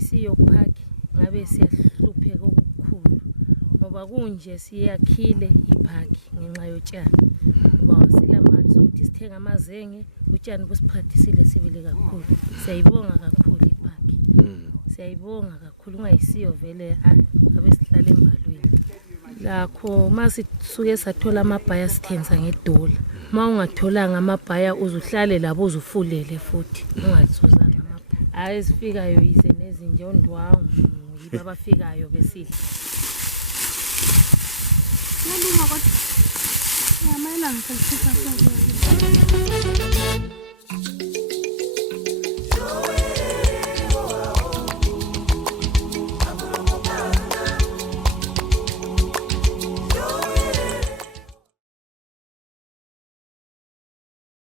kungayisiyo phaki ngabe siyahlupheka okukhulu ngoba kunje siyakhile iphaki ngenxa yotshani ngoba silamali zokuthi sithenga amazenge utshani busiphathisile sibile kakhulu siyayibonga kakhulu iphaki siyayibonga kakhulu kungayisiyo vele abesihlala embalweni lakho masisuke sathola amabhaya sithenza ngedola ungatholanga amabhaya uzuhlale labo uzufulele futhi ungathuzanga hayi sifikayo yize nezinjondwangu yiba bafikayo besidla naluma kodwa yamayelanga